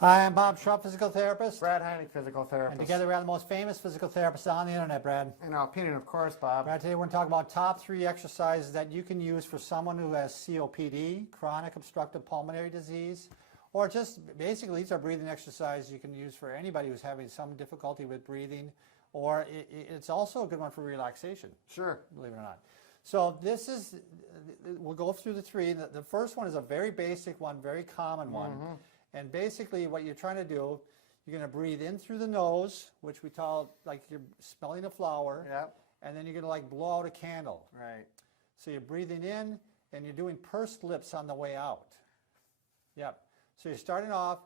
Hi, I'm Bob Schrupp, physical therapist. Brad Heineck, physical therapist. And together we are the most famous physical therapists on the internet, Brad. In our opinion, of course, Bob. Brad, today we're going to talk about top 3 exercises that you can use for someone who has COPD, chronic obstructive pulmonary disease, or just basically these are breathing exercises you can use for anybody who's having some difficulty with breathing, or it's also a good one for relaxation. Sure. Believe it or not. So this is, we'll go through the 3. The first one is a very basic one, very common one. And basically what you're trying to do, you're going to breathe in through the nose, which we call like you're smelling a flower. Yep. And then you're going to like blow out a candle. Right. So you're breathing in and you're doing pursed lips on the way out. Yep. So you're starting off,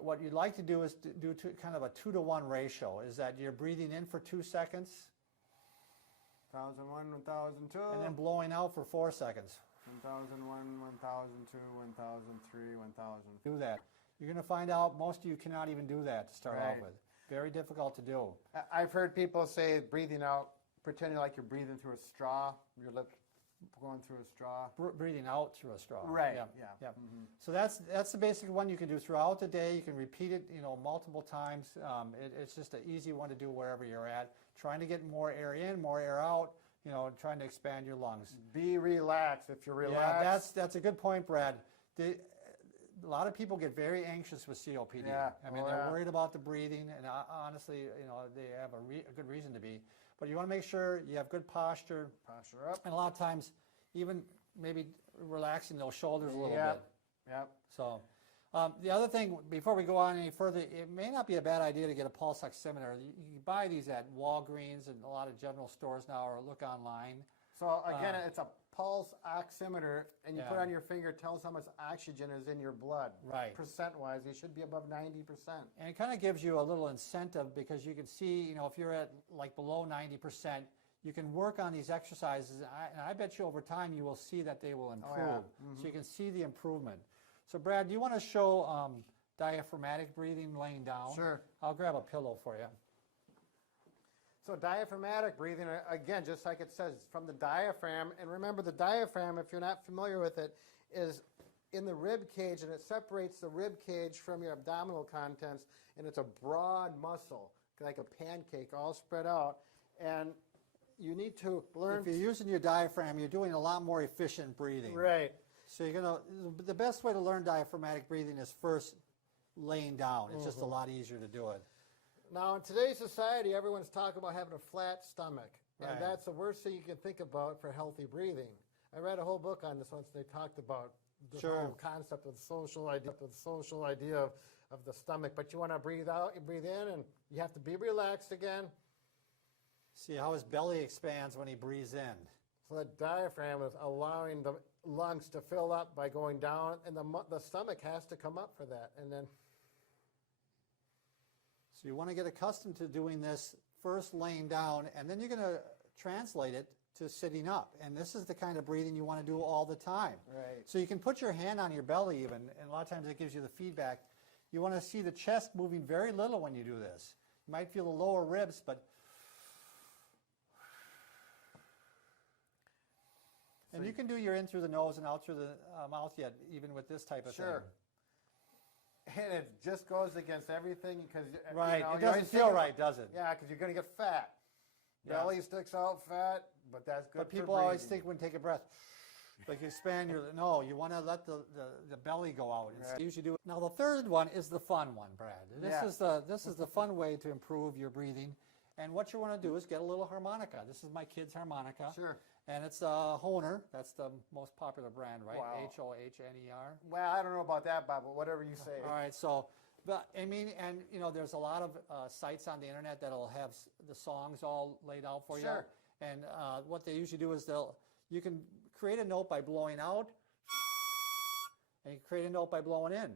what you'd like to do is do kind of a 2-to-1 ratio, is that you're breathing in for 2 seconds. 1001, 1002. And then blowing out for 4 seconds. 1001, 1002, 1003, 1000. Do that. You're going to find out most of you cannot even do that to start off Right. with. Very difficult to do. I've heard people say breathing out, pretending like you're breathing through a straw, your lips going through a straw. Breathing out through a straw. Right. Yep. Yeah. Yep. So that's the basic one you can do throughout the day. You can repeat it, multiple times. It's just an easy one to do wherever you're at. Trying to get more air in, more air out. Trying to expand your lungs. Be relaxed. If you're relaxed. Yeah, that's a good point, Brad. A lot of people get very anxious with COPD. Yeah. I mean, they're worried about the breathing, and honestly, they have a good reason to be. But you want to make sure you have good posture. Posture up. And a lot of times, even maybe relaxing those shoulders a little Yep. bit. Yep. So, the other thing, before we go on any further, it may not be a bad idea to get a pulse oximeter. You can buy these at Walgreens and a lot of general stores now, or look online. So again, it's a pulse oximeter, and you put Yeah. on your finger, tells how much oxygen is in your blood. Right. Percent-wise, you should be above 90%. And it kind of gives you a little incentive because you can see, if you're at like below 90%, you can work on these exercises. And I bet you over time you will see that they will improve. Oh, yeah. So you can see the improvement. So Brad, do you want to show diaphragmatic breathing laying down? Sure. I'll grab a pillow for you. So diaphragmatic breathing, again, just like it says, from the diaphragm. And remember, the diaphragm, if you're not familiar with it, is in the rib cage, and it separates the rib cage from your abdominal contents, and it's a broad muscle, like a pancake, all spread out. And you need to learn. If you're using your diaphragm, you're doing a lot more efficient breathing. Right. So the best way to learn diaphragmatic breathing is first laying down. It's just a lot easier to do it. Now, in today's society, everyone's talking about having a flat stomach. And Right. that's the worst thing you can think about for healthy breathing. I read a whole book on this once. They talked about the Sure. whole concept of the social idea of the stomach. But you want to breathe out, you breathe in, and you have to be relaxed again. See how his belly expands when he breathes in. So the diaphragm is allowing the lungs to fill up by going down, and the stomach has to come up for that. And then So you want to get accustomed to doing this first laying down, and then you're going to translate it to sitting up. And this is the kind of breathing you want to do all the time. Right. So you can put your hand on your belly even, and a lot of times it gives you the feedback. You want to see the chest moving very little when you do this. You might feel the lower ribs, but and you can do your in through the nose and out through the mouth yet, even with this type of thing. And it just goes against everything because Right. It doesn't feel right, does it? Yeah, because you're going to get fat. Yeah. Belly sticks out fat, but that's good. But for people always breathing. think when take a breath, like you expand your, no, you want to let the belly go out. Right. You usually do it. Now the third one is the fun one, Brad. This is the fun way to improve your breathing. And what you want to do is get a little harmonica. This is my kid's harmonica. Sure. And it's a Hohner. That's the most popular brand, right? Wow. Hohner. Well, I don't know about that, Bob, but whatever you say. All right, so, but I mean, and there's a lot of sites on the internet that'll have the songs all laid out for Sure. you. And what they usually do is you can create a note by blowing out, and you create a note by blowing in.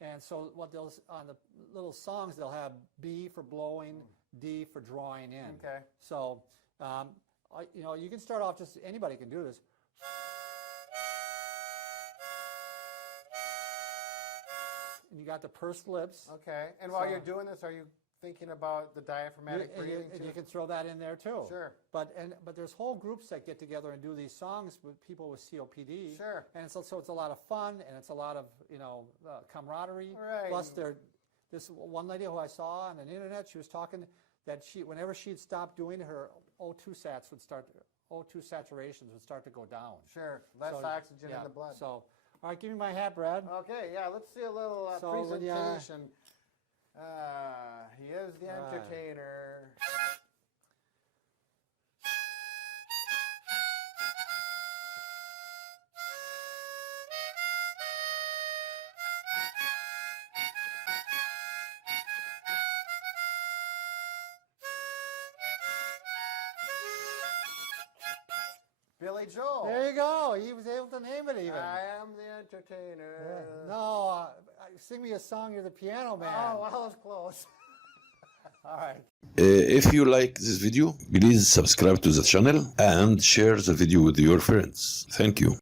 And so what on the little songs, they'll have B for blowing, D for drawing in. Okay. So, you can start off just, anybody can do this. And you got the pursed lips. Okay. And while So- you're doing this, are you thinking about the diaphragmatic breathing and too. you can throw that in there too. Sure. But there's whole groups that get together and do these songs with people with COPD. Sure. And so it's a lot of fun and it's a lot of camaraderie. Right. Plus this one lady who I saw on the internet, she was talking that whenever she'd stop doing her O2 saturations would start to go down. Sure, less So, oxygen yeah, in the blood. So, all right, give me my hat, Brad. Okay, yeah, let's see a little So when you, presentation. He is the entertainer. Billy Joel. There you go. He was able to name it even. I am the entertainer. No, sing me a song. You're the piano man. Oh, I was close. All right. If you like this video, please subscribe to the channel and share the video with your friends. Thank you.